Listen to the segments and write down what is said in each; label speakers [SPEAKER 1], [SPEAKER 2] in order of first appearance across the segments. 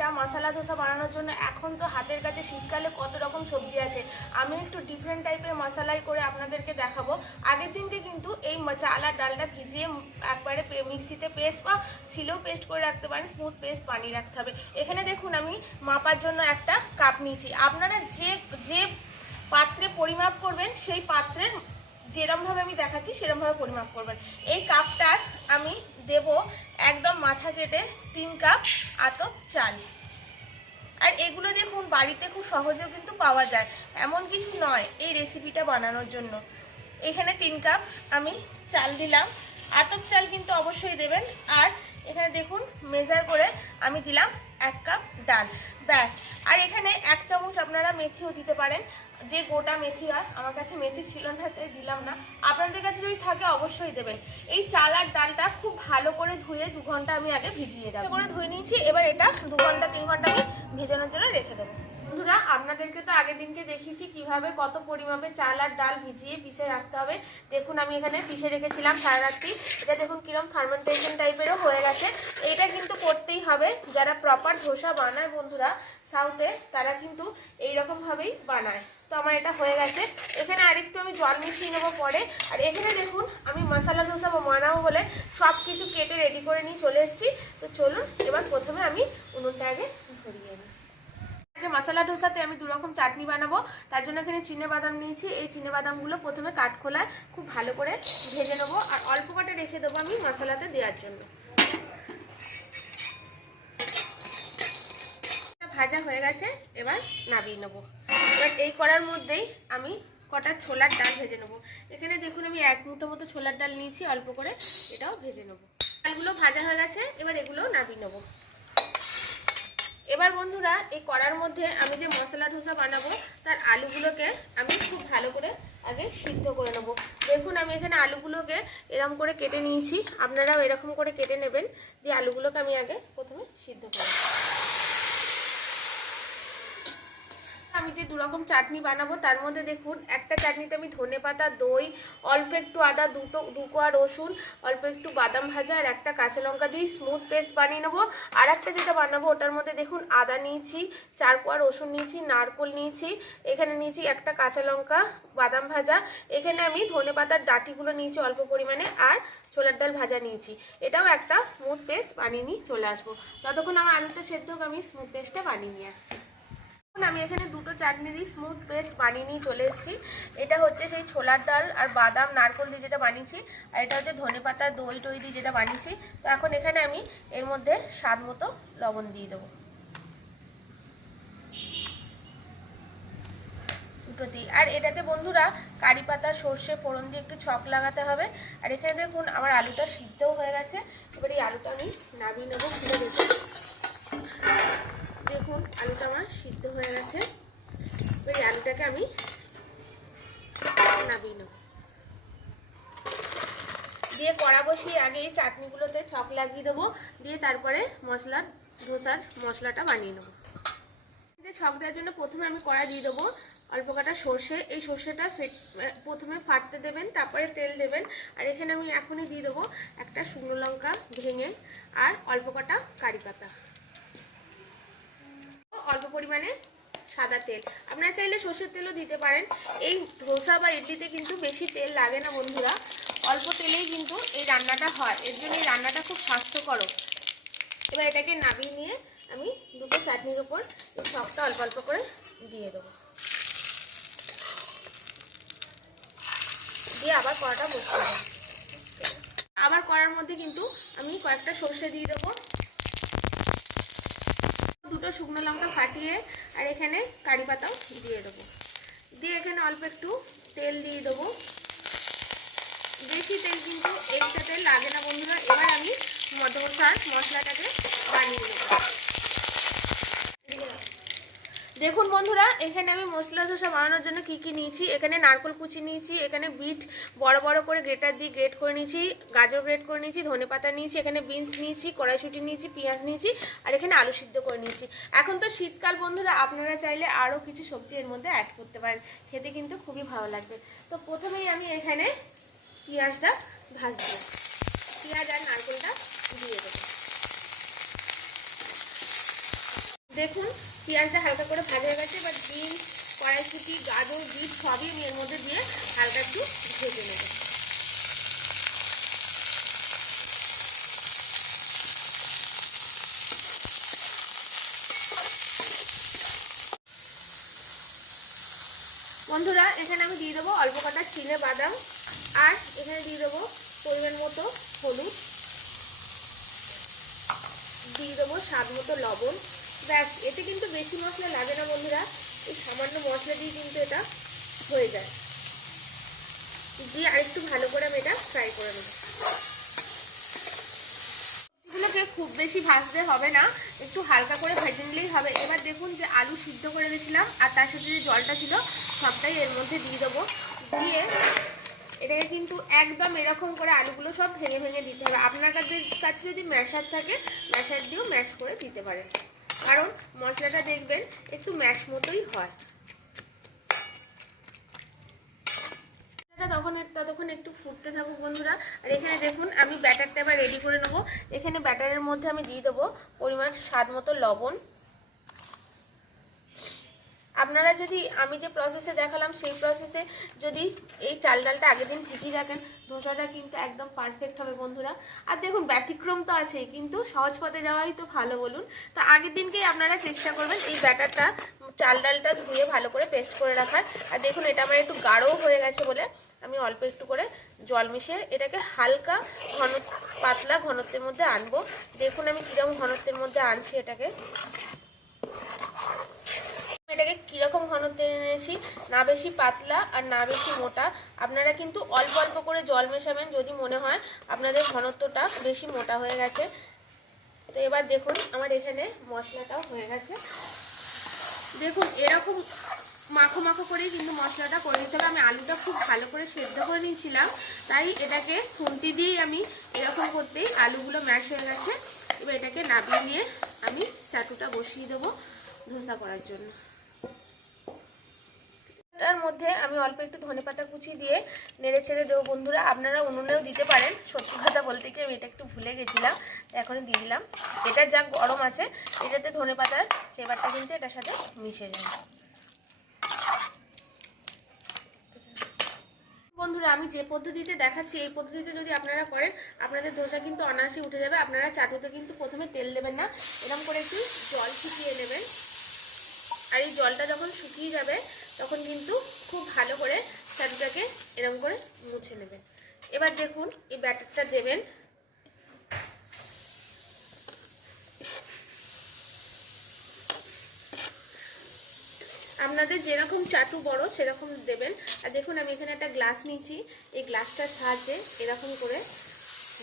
[SPEAKER 1] রেসিপিটা মশলা ধোসা বানানোর জন্য এখন তো হাতের কাছে শীতকালে কত রকম সবজি আছে। আমি একটু ডিফারেন্ট টাইপের মশলাই করে আপনাদেরকে দেখাবো। আগের দিনকে কিন্তু এই চাল ডালটা ভিজিয়ে একবারে মিক্সিতে পেস্ট বা ছিলেও পেস্ট করে রাখতে পারেন স্মুথ পেস্ট বানিয়ে রাখতে হবে। এখানে দেখুন আমি মাপার জন্য একটা কাপ নিয়েছি। আপনারা যে যে পাত্রে পরিমাপ করবেন, সেই পাত্রের যেরমভাবে আমি দেখাচ্ছি, সেরমভাবে পরিমাপ করবেন। এই কাপটার আমি দেব একদম মাথা কেটে তিন কাপ আতপ চাল। আর এগুলো দেখুন বাড়িতে খুব সহজেও কিন্তু পাওয়া যায়। এমন কিছু নয় এই রেসিপিটা বানানোর জন্য। এখানে তিন কাপ আমি চাল দিলাম। আতপ চাল কিন্তু অবশ্যই দেবেন। আর এখানে দেখুন মেজার করে আমি দিলাম এক কাপ ডাল। ব্যাস। আর এখানে এক চামচ আপনারা মেথিও দিতে পারেন। যে গোটা মেথি হয় আমার কাছে মেথি ছিল না, তাই দিলাম না। আপনাদের কাছে যদি থাকে অবশ্যই দেবেন। এই চাল আর ডালটা খুব ভালো করে ধুয়ে দু ঘণ্টা আমি আগে ভিজিয়ে দেবো করে ধুয়ে নিয়েছি, এবার এটা দু ঘণ্টা, তিন ঘণ্টা আমি ভেজানোর জন্য রেখে দেবো। বন্ধুরা, আপনাদেরকে তো আগের দিনকে দেখিয়েছি কীভাবে কত পরিমাপে চাল আর ডাল ভিজিয়ে পিষে রাখতে হবে। দেখুন, আমি এখানে পিষে রেখেছিলাম সারা রাত্রি। এটা দেখুন কিরম ফার্মেন্টেশন টাইপেরও হয়ে গেছে। এটা কিন্তু করতেই হবে। যারা প্রপার ধোসা বানায় বন্ধুরা সাউথে তারা কিন্তু এইরকমভাবেই বানায়। তো আমার এটা হয়ে গেছে। এখানে আরেকটু আমি জল মিশিয়ে নেব পরে। আর এখানে দেখুন, আমি মশলা ধোসা বা বানাবো বলে সব কিছু কেটে রেডি করে নিয়ে চলে এসেছি। তো চলুন, এবার প্রথমে আমি উনুনটা আগে ধরিয়ে নিই। যে মশলা ডোসাতে আমি দু রকম চাটনি বানাবো, তার জন্য এখানে চিনে বাদাম নিয়েছি। এই চিনে বাদামগুলো প্রথমে কাঠখোলায় খুব ভালো করে ভেজে নেব। আর অল্প কটা রেখে দেবো আমি মশলাতে দেওয়ার জন্য। ভাজা হয়ে গেছে, এবার নাবিয়ে নেব। এবার এই করার মধ্যেই আমি কটা ছোলার ডাল ভেজে নেব। এখানে দেখুন আমি এক মুঠো মতো ছোলার ডাল নিয়েছি, অল্প করে এটাও ভেজে নেব। ডালগুলো ভাজা হয়ে গেছে, এবার এগুলোও নাবিয়ে নেব। এবার বন্ধুরা, এই কড়ার মধ্যে আমি যে মশলা ধোসা বানাবো, তার আলুগুলোকে আমি খুব ভালো করে আগে সিদ্ধ করে নেব। দেখুন, আমি এখানে আলুগুলোকে এরকম করে কেটে নিয়েছি। আপনারাও এরকম করে কেটে নেবেন, দিয়ে আলুগুলোকে আমি আগে প্রথমে সিদ্ধ করে। আমি যে দুরকম চাটনি বানাবো, তার মধ্যে দেখুন, একটা চাটনিতে আমি ধনে পাতা, দই, অল্প একটু আদা, দুটো, দু কোয়া রসুন, অল্প একটু বাদাম ভাজা আর একটা কাঁচা লঙ্কা দিয়ে স্মুথ পেস্ট বানিয়ে নেব। আর একটা যেটা বানাবো, ওটার মধ্যে দেখুন, আদা নিয়েছি, চার কোয়া রসুন নিয়েছি, নারকোল নিয়েছি, এখানে নিয়েছি একটা কাঁচা লঙ্কা, বাদাম ভাজা, এখানে আমি ধনে পাতার ডাঁটিগুলো নিয়েছি অল্প পরিমাণে, আর ছোলার ডাল ভাজা নিয়েছি। এটাও একটা স্মুথ পেস্ট বানিয়ে নিয়ে চলে আসব। যতক্ষণ আমার আলুটা সেদ্ধ হোক, আমি স্মুথ পেস্টটা বানিয়ে নিয়ে আসছি। আমি এখানে দুটো চাটনিরই স্মুথ পেস্ট বানিয়ে নিয়ে চলে এসেছি। এটা হচ্ছে সেই ছোলার ডাল আর বাদাম, নারকল দিয়ে যেটা বানিয়েছি, আর এটা হচ্ছে ধনে পাতা দই টই দিয়ে যেটা বানিয়েছি। তো এখন এখানে আমি এর মধ্যে স্বাদ মতো লবণ দিয়ে দেবো। দুটো আর এটাতে বন্ধুরা কারি পাতা, সর্ষে, ফোড়ন দিয়ে একটু ছক লাগাতে হবে। আর এখানে দেখুন, আমার আলুটা সিদ্ধও হয়ে গেছে। এবার এই আলুটা আমি নামিয়ে নেব খুলে দেখুন, আলুটা আমার সিদ্ধ হয়ে গেছে। এই আলুটাকে আমি নামিয়ে নেব। দিয়ে কড়া বসিয়ে আগে চাটনিগুলোতে ছক লাগিয়ে দেবো। দিয়ে তারপরে মশলার ধোসার মশলাটা বানিয়ে নেব। ছক দেওয়ার জন্য প্রথমে আমি কড়া দিয়ে দেবো অল্প কাটা সর্ষে। এই সর্ষেটা প্রথমে ফাটতে দেবেন, তারপরে তেল দেবেন। আর এখানে আমি এখনই দিয়ে দেবো একটা শুকনো লঙ্কা ভেঙে আর অল্প কটা কারি পাতা। অল্প পরিমাণে সাদা তেল। আপনারা চাইলে সর্ষের তেলও দিতে পারেন। এই ধোসা বা ইডলিতে কিন্তু বেশি তেল লাগে না বন্ধুরা। অল্প তেলেই কিন্তু এই রান্নাটা হয়। এর জন্য এই রান্নাটা খুব স্বাস্থ্যকর। এবার এটাকে নামিয়ে নিয়ে আমি দুটো চাটনির ওপর সবটা অল্প অল্প করে দিয়ে দেবো। দিয়ে আবার কড়াটা বসতে দেবো। আবার কড়ার মধ্যে কিন্তু আমি কয়েকটা সর্ষে দিয়ে দেবো। দুটো শুকনো লঙ্কা ফাটিয়ে আর এখানে কারি পাতাও দিয়ে দেবো। দিয়ে এখানে অল্প একটু তেল দিয়ে দেবো। বেশি তেল কিন্তু এক্সট্রা তেল লাগে না বন্ধুরা। এবার আমি মধুসার মশলাটাকে বানিয়ে নেব। দেখুন বন্ধুরা, এখানে আমি মশলা ধোসা বানানোর জন্য কি কি নিয়েছি? এখানে নারকল কুচি নিয়েছি, এখানে বিট বড় বড় করে গ্রেটার দিয়ে গ্রেট করে নিয়েছি, গাজর গ্রেট করে নিয়েছি, ধনে পাতা নিয়েছি, এখানে বিনস নিয়েছি, কড়াইশুটি নিয়েছি, পেঁয়াজ নিয়েছি, আর এখানে আলু সিদ্ধ করে নিয়েছি। এখন তো শীতকাল বন্ধুরা, আপনারা চাইলে আরও কিছু সবজি এর মধ্যে অ্যাড করতে পারেন। খেতে কিন্তু খুবই ভালো লাগবে। তো প্রথমেই আমি এখানে পেঁয়াজটা ভাজবো। পেঁয়াজ আর নারকলটা দিয়ে দেবো। দেখুন, পেঁয়াজটা হালকা করে ভাজা হয়ে গেছে, এবার ডিম, কড়াইশুটি, গাজর, বিট সবই আমি এর মধ্যে দিয়ে হালকা একটু ভেজে নেব। বন্ধুরা, এখানে আমি দিয়ে দেবো অল্প কটা চিনে বাদাম, আর এখানে দিয়ে দেবো পরিমাণ মতো হলুদ। দিয়ে দেবো স্বাদ মতো লবণ। ব্যাস, এতে কিন্তু বেশি মশলা লাগে না বন্ধুরা। এই সামান্য মশলা দিয়ে কিন্তু এটা হয়ে যায়। দিয়ে আরেকটু ভালো করে আমি এটা ফ্রাই করে নেব। সবজিগুলোকে খুব বেশি ভাজতে হবে না, একটু হালকা করে ভেজে নিলেই হবে। এবার দেখুন যে আলু সিদ্ধ করে গেছিলাম আর তার সাথে যে জলটা ছিল, সবটাই এর মধ্যে দিয়ে দেবো। দিয়ে এটাকে কিন্তু একদম এরকম করে আলুগুলো সব ভেঙে ভেঙে দিতে হবে। আপনার কাছে যদি ম্যাশার থাকে, ম্যাশার দিয়েও ম্যাশ করে দিতে পারেন। কারণ মশলাটা দেখবেন একটু ম্যাশ মতোই হয়। তখন ততক্ষণ একটু ফুটতে থাকুক বন্ধুরা। আর এখানে দেখুন, আমি ব্যাটারটা এবার রেডি করে নেব। এখানে ব্যাটারের মধ্যে আমি দিয়ে দেবো পরিমাণ স্বাদ মতো লবণ। আপনারা যদি আমি যে প্রসেসে দেখালাম, সেই প্রসেসে যদি এই চাল ডালটা আগের দিন ভিজিয়ে রাখেন, ধোসাটা কিন্তু একদম পারফেক্ট হবে বন্ধুরা। আর দেখুন, ব্যতিক্রম তো আছেই, কিন্তু সহজ পথে যাওয়াই তো ভালো বলুন। তো আগের দিনকেই আপনারা চেষ্টা করবেন এই ব্যাটারটা, চাল ডালটা ধুয়ে ভালো করে পেস্ট করে রাখার। আর দেখুন, এটা আমার একটু গাঢ়ও হয়ে গেছে বলে আমি অল্প একটু করে জল মিশিয়ে এটাকে হালকা ঘন, পাতলা ঘনত্বের মধ্যে আনব। দেখুন আমি কীরকম ঘনত্বের মধ্যে আনছি এটাকে। এটাকে কীরকম ঘনত্বে এনেছি? না বেশি পাতলা আর না বেশি মোটা। আপনারা কিন্তু অল্প অল্প করে জল মেশাবেন যদি মনে হয়। আপনাদের ঘনত্বটা বেশি মোটা হয়ে গেছে। তো এবার দেখুন আমার এখানে মশলাটাও হয়ে গেছে। দেখুন, এরকম মাখো মাখো করেই কিন্তু মশলাটা করে দিতে হবে। আমি আলুটা খুব ভালো করে সেদ্ধ করে নিয়েছিলাম। তাই এটাকে খুন্তি দিয়েই আমি এরকম করতেই আলুগুলো ম্যাশ হয়ে গেছে। এবার এটাকে নামিয়ে নিয়ে আমি চাটুটা বসিয়ে দেবো ধোসা করার জন্য। তার মধ্যে আমি অল্প একটু ধনে পাতা কুচি দিয়ে নেড়ে ছেড়ে দেবো। বন্ধুরা, আপনারা উনুনেও দিতে পারেন। সত্যি কথা বলতে কি, আমি এটা একটু ভুলে গেছিলাম এখন দিয়ে দিলাম। এটা যা গরম আছে, এটাতে ধনে পাতার ফ্লেভারটা কিন্তু এটার সাথে মিশে যায় বন্ধুরা, আমি যে পদ্ধতিতে দেখাচ্ছি, এই পদ্ধতিতে যদি আপনারা করেন, আপনাদের ধোসা কিন্তু অনায়াসে উঠে যাবে। আপনারা চাটুতে কিন্তু প্রথমে তেল দেবেন না এরকম করে একটু জল শুকিয়ে নেবেন। আর এই জলটা যখন শুকিয়ে যাবে তখন কিন্তু খুব ভালো করে চাটুটাকে এরকম করে মুছে নেবেন এবার দেখুন, এই ব্যাটারটা দেবেন। আপনাদের যেরকম চাটু বড়, সেরকম দেবেন। আর দেখুন, আমি এখানে একটা গ্লাস নিয়েছি। এই গ্লাসটার সাহায্যে এরকম করে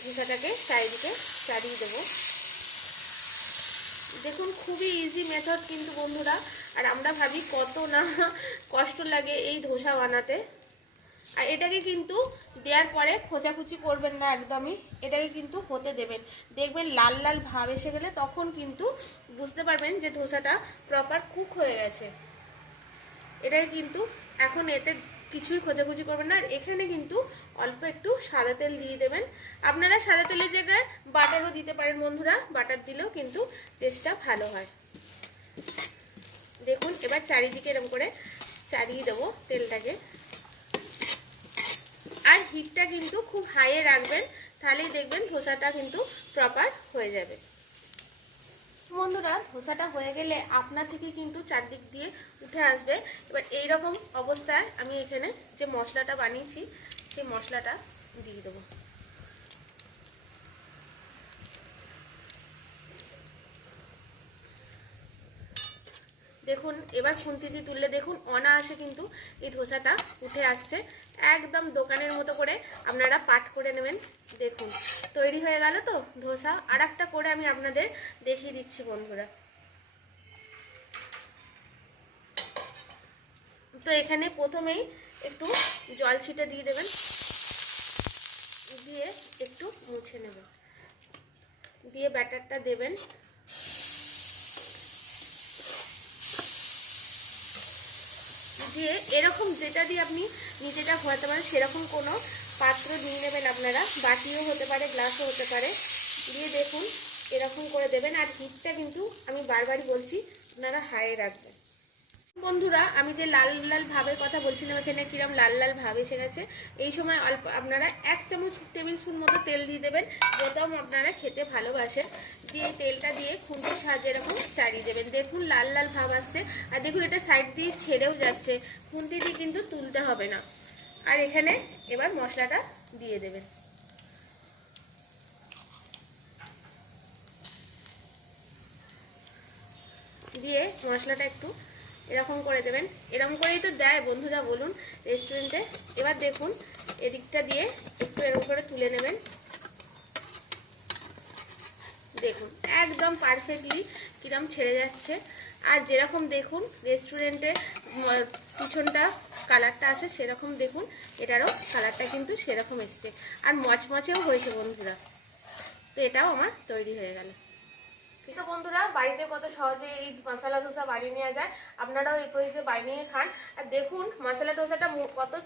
[SPEAKER 1] ঘিসাটাকে চারিদিকে চারিয়ে দেবো। দেখুন, খুবই ইজি মেথড কিন্তু বন্ধুরা। আর আমরা ভাবি কত না কষ্ট লাগে এই ধোসা বানাতে। আর এটাকে কিন্তু দেওয়ার পরে খোঁচাখুচি করবেন না একদমই। এটাকে কিন্তু হতে দেবেন। দেখবেন লাল লাল ভাব এসে গেলে তখন কিন্তু বুঝতে পারবেন যে ধোসাটা প্রপার কুক হয়ে গেছে। এটাকে কিন্তু এখন এতে কিছুই খোঁজাখুঁজি করবেন না। আর এখানে কিন্তু অল্প একটু সাদা তেল দিয়ে দেবেন। আপনারা সাদা তেলের জায়গায় বাটারও দিতে পারেন বন্ধুরা, বাটার দিলেও কিন্তু টেস্টটা ভালো হয়। দেখুন, এবার চারিদিকে এরকম করে চারিয়ে দেবো তেলটাকে। আর হিটটা কিন্তু খুব হাইয়ে রাখবেন, তাহলেই দেখবেন ধোসাটা কিন্তু প্রপার হয়ে যাবে। বন্ধুরা, ধোসাটা হয়ে গেলে আপনা থেকে কিন্তু চারদিক দিয়ে উঠে আসবে। এবার এই রকম অবস্থায় আমি এখানে যে মশলাটা বানিয়েছি, সেই মশলাটা দিয়ে দেবো। দেখুন, এবার খুন্তি দিয়ে তুললে দেখুন, অনায়াসে কিন্তু এই ধোসাটা উঠে আসছে। একদম দোকানের মতো করে আপনারা পাট করে নেবেন। দেখুন, তৈরি হয়ে গেল তো ধোসা। আর একটা করে আমি আপনাদের দেখিয়ে দিচ্ছি বন্ধুরা। তো এখানে প্রথমেই একটু জল ছিটে দিয়ে দেবেন। দিয়ে একটু মুছে নেবেন। দিয়ে ব্যাটারটা দেবেন। দিয়ে এরকম যেটা দিয়ে আপনি নিজেটা ঘোরাতে পারেন, সেরকম কোনো পাত্র নিয়ে নেবেন আপনারা। বাটিও হতে পারে, গ্লাসও হতে পারে। দিয়ে দেখুন, এরকম করে দেবেন। আর হিটটা কিন্তু আমি বারবারই বলছি, আপনারা হাই রাখবেন। বন্ধুরা, আমি যে লাল লাল ভাবের কথা বলছিলাম, এখানে কিরম লাল লাল ভাব এসে গেছে, এই সময় অল্প আপনারা এক চামচ টেবিল স্পুন মতো তেল দিয়ে দেবেন যেটাও আপনারা খেতে ভালোবাসেন। দিয়ে তেলটা দিয়ে খুন্তির সাহায্যে এরকম চাড়িয়ে দেবেন। দেখুন, লাল লাল ভাব আসছে। আর দেখুন, এটা সাইড দিয়ে ছেড়েও যাচ্ছে। খুন্তি দিয়ে কিন্তু তুলতে হবে না। আর এখানে এবার মশলাটা দিয়ে দেবেন। দিয়ে মশলাটা একটু এরকম করে দেবেন। এরকম করেই তো দেয় বন্ধুরা, বলুন রেস্টুরেন্টে এবার দেখুন, এদিকটা দিয়ে একটু এরকম করে তুলে নেবেন। দেখুন, একদম পারফেক্টলি কিরম ছেড়ে যাচ্ছে। আর যেরকম দেখুন রেস্টুরেন্টে পিছনটা কালারটা আসে সেরকম দেখুন, এটারও কালারটা কিন্তু সেরকম এসছে। আর মচমচেও হয়েছে বন্ধুরা। তো এটাও আমার তৈরি হয়ে গেল। তো বন্ধুরা, বাড়িতে কত সহজে এই মশলা ধোসা বানিয়ে নেওয়া যায়, আপনারাও এই পদ্ধতিতে বানিয়ে খান। আর দেখুন, মশলা ডোসাটা মু- কত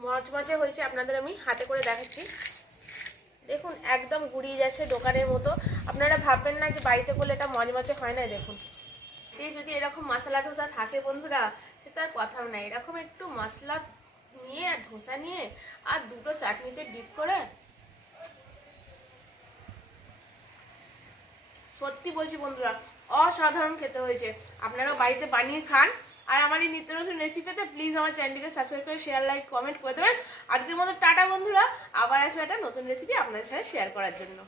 [SPEAKER 1] মচমচে হয়েছে, আপনাদের আমি হাতে করে দেখাচ্ছি। দেখুন, একদম গুড়িয়ে যাচ্ছে দোকানের মতো। আপনারা ভাববেন না যে বাড়িতে করলে এটা মচমচে হয় না, দেখুন। দিয়ে যদি এরকম মশলা ডোসা থাকে বন্ধুরা, সে তার কথাও নাই। এরকম একটু মশলা নিয়ে আর ধোসা নিয়ে, আর দুটো চাটনিতে ডিপ করে সত্যি বলছি বন্ধুরা, অসাধারণ খেতে হয়েছে। আপনারাও বাড়িতে বানিয়ে খান। আর আমার এই নিত্য নতুন রেসিপিতে প্লিজ আমার চ্যানেলটিকে সাবস্ক্রাইব করে শেয়ার লাইক কমেন্ট করে দেবেন। আজকের মতো টাটা বন্ধুরা। আবার আসবে একটা নতুন রেসিপি আপনাদের সাথে শেয়ার করার জন্য।